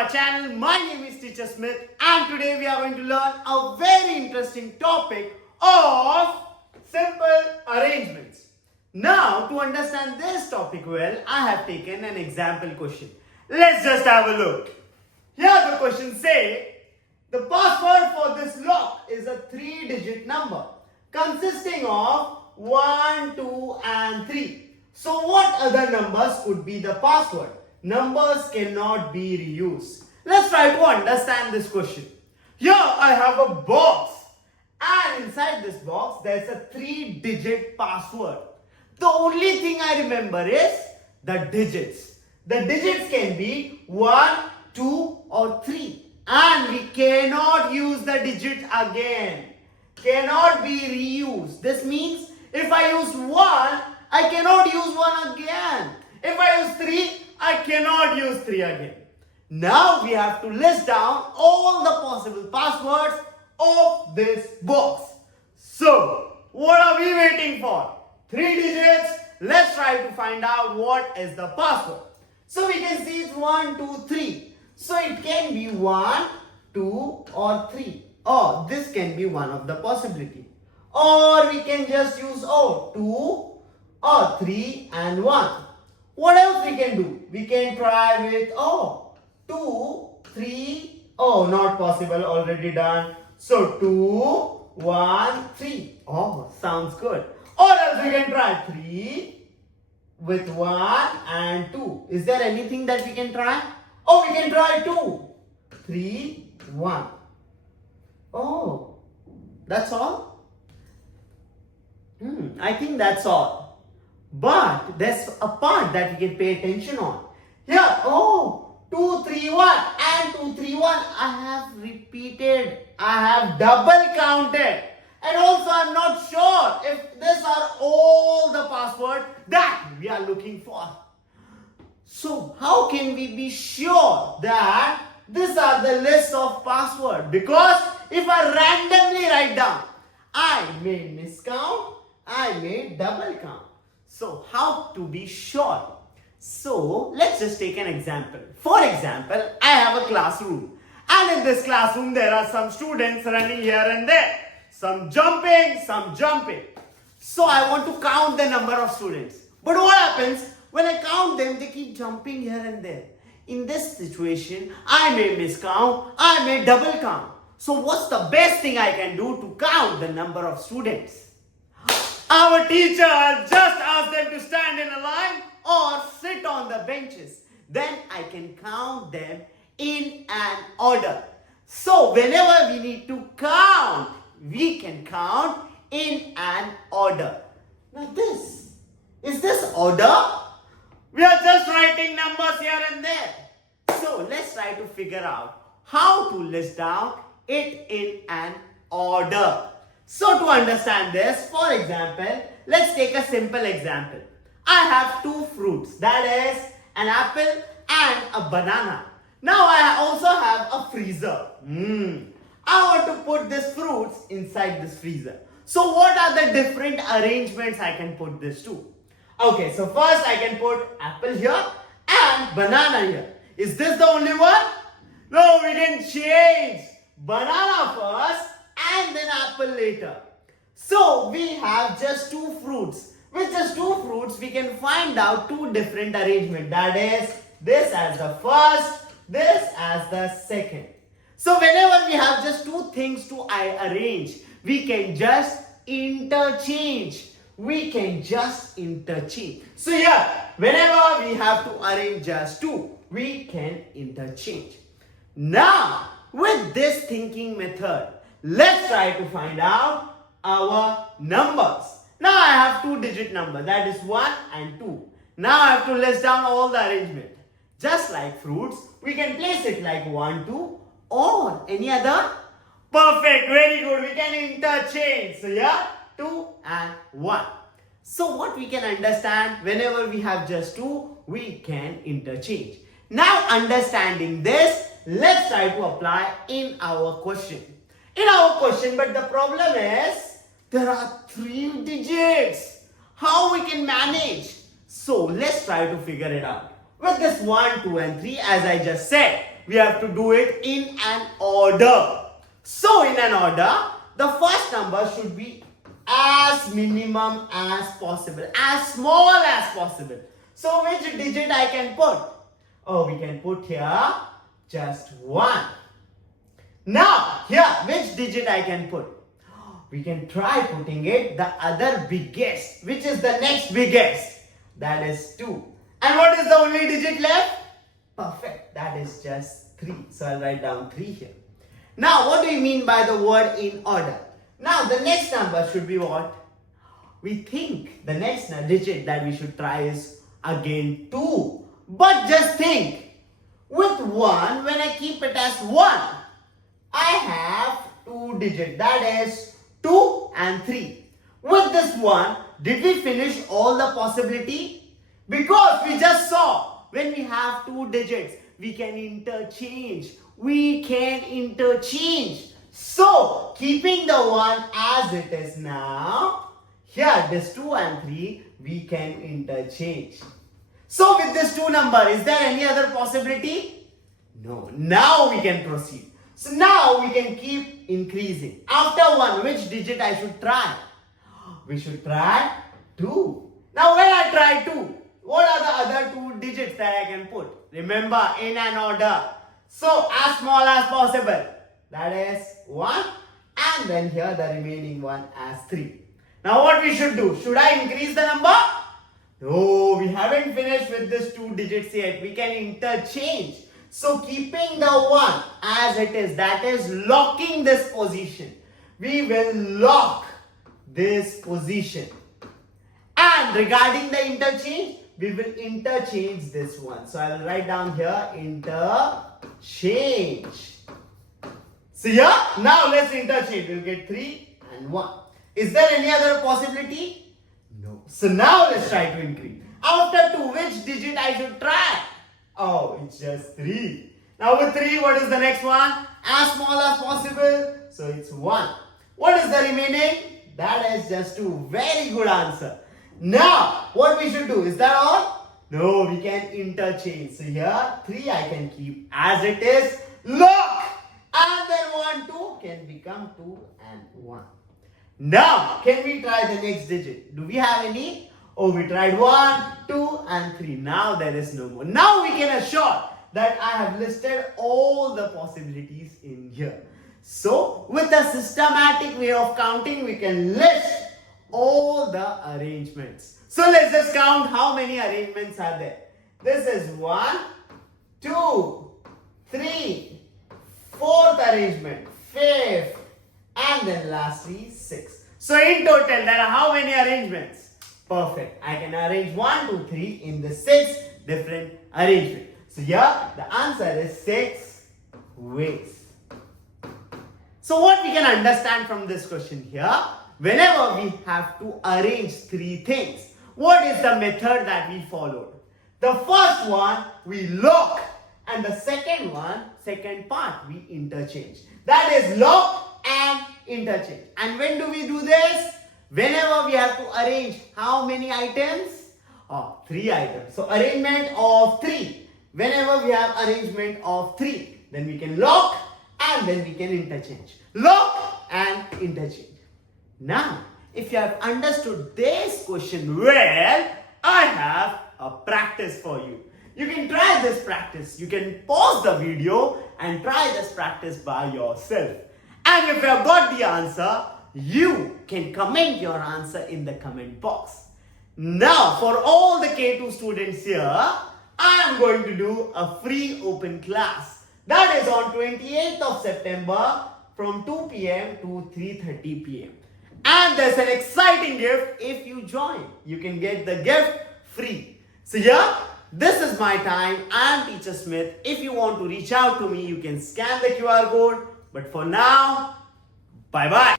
our channel. My name is Teacher Smith and today we are going to learn a very interesting topic of simple arrangements. Now, to understand this topic well, I have taken an example question. Let's just have a look. Here the question says, the password for this lock is a 3-digit number consisting of 1, 2 and 3. So what other numbers could be the password? Numbers cannot be reused. Let's try to understand this question. Here I have a box and inside this box there is a 3-digit password. The only thing I remember is the digits. The digits can be 1, 2 or 3 and we cannot use the digit again. Cannot be reused. This means if I use 1, I cannot use 1 again. If I use 3, I cannot use 3 again. Now we have to list down all the possible passwords of this box. So, what are we waiting for? 3 digits. Let's try to find out what is the password. So we can see it's 1, 2, 3. So it can be 1, 2 or 3. Or this can be one of the possibility. Or we can just use 2 or 3 and 1. What else we can do? We can try with 2, 3. Oh, not possible. Already done. So 2, 1, 3. Oh, sounds good. Or else we can try 3 with 1 and 2. Is there anything that we can try? Oh, we can try 2, 3, 1. Oh, that's all? I think that's all. But there's a part that we can pay attention on. Here, 2, 3, 1 and 2, 3, 1. I have repeated. I have double counted. And also I'm not sure if these are all the passwords that we are looking for. So how can we be sure that these are the list of passwords? Because if I randomly write down, I may miscount, I may double count. So how to be sure? So let's just take an example. For example, I have a classroom. And in this classroom there are some students running here and there. Some jumping, some jumping. So I want to count the number of students. But what happens? When I count them, they keep jumping here and there. In this situation, I may miscount, I may double count. So what's the best thing I can do to count the number of students? Our teacher just asked them to stand in a line or sit on the benches. Then I can count them in an order. So whenever we need to count, we can count in an order. Now is this order? We are just writing numbers here and there. So let's try to figure out how to list down it in an order. So to understand this, for example, let's take a simple example. I have 2 fruits, that is an apple and a banana. Now I also have a freezer. I want to put these fruits inside this freezer. So what are the different arrangements I can put this to? Okay, so first I can put apple here and banana here. Is this the only one? No, we can change. Banana first and then apple later. So we have just 2 fruits. With just 2 fruits, we can find out 2 different arrangements. That is, this as the first, this as the second. So whenever we have just 2 things to arrange, we can just interchange. So yeah, whenever we have to arrange just 2, we can interchange. Now, with this thinking method, let's try to find out our numbers. Now I have 2-digit number, that is 1 and 2. Now I have to list down all the arrangement. Just like fruits, we can place it like 1, 2 or any other. Perfect, very good. We can interchange. So yeah, 2 and 1. So what we can understand, whenever we have just 2, we can interchange. Now understanding this, let's try to apply in our question. But the problem is, there are 3 digits. How we can manage? So let's try to figure it out. With this 1, 2 and 3, as I just said, we have to do it in an order. So in an order, the first number should be as minimum as possible, as small as possible. So which digit I can put? Oh, we can put here just 1. Now here, which digit I can put? We can try putting it the other biggest, which is the next biggest. That is 2. And what is the only digit left? Perfect. That is just 3. So I'll write down 3 here. Now, what do you mean by the word in order? Now, the next number should be what? We think the next digit that we should try is again 2. But just think, with 1, when I keep it as 1, I have 2 digits. That is 2 and 3. With this 1, did we finish all the possibility? Because we just saw when we have 2 digits, we can interchange. We can interchange. So, keeping the 1 as it is now, here this 2 and 3, we can interchange. So, with this 2 number, is there any other possibility? No. Now we can proceed. So, now we can keep increasing. After 1, which digit I should try? We should try 2. Now, when I try 2, what are the other 2 digits that I can put? Remember, in an order. So, as small as possible. That is 1. And then here the remaining one as 3. Now, what we should do? Should I increase the number? No, we haven't finished with this 2 digits yet. We can interchange. So, keeping the 1 as it is, that is locking this position. We will lock this position. And regarding the interchange, we will interchange this one. So I will write down here interchange. See here? Now let's interchange. We'll get 3 and 1. Is there any other possibility? No. So now let's try to increase. After 2, which digit I should try? Oh, it's just 3. Now with 3, what is the next one? As small as possible. So it's 1. What is the remaining? That is just 2. Very good answer. Now, what we should do? Is that all? No, we can interchange. So here, 3 I can keep as it is. Lock! And then 1, 2 can become 2 and 1. Now, can we try the next digit? Do we have any? Oh, we tried 1, 2 and 3. Now there is no more. Now we can assure that I have listed all the possibilities in here. So, with a systematic way of counting, we can list all the arrangements. So, let's just count how many arrangements are there. This is 1, 2, 3, 4th arrangement, 5th, and then lastly 6th. So, in total, there are how many arrangements? Perfect. I can arrange 1, 2, 3 in the 6 different arrangements. So, here the answer is 6 ways. So, what we can understand from this question here, whenever we have to arrange 3 things, what is the method that we followed? The first one, we lock, and the second one, second part, we interchange. That is lock and interchange. And when do we do this? Whenever we have to arrange how many items? 3 items. So, arrangement of 3. Whenever we have arrangement of 3, then we can lock and then we can interchange. Lock and interchange. Now, if you have understood this question well, I have a practice for you. You can try this practice. You can pause the video and try this practice by yourself. And if you have got the answer, you can comment your answer in the comment box. Now, for all the K2 students here, I am going to do a free open class. That is on 28th of September from 2 p.m. to 3:30 p.m. And there's an exciting gift if you join. You can get the gift free. So yeah, this is my time. I am Teacher Smith. If you want to reach out to me, you can scan the QR code. But for now, bye-bye.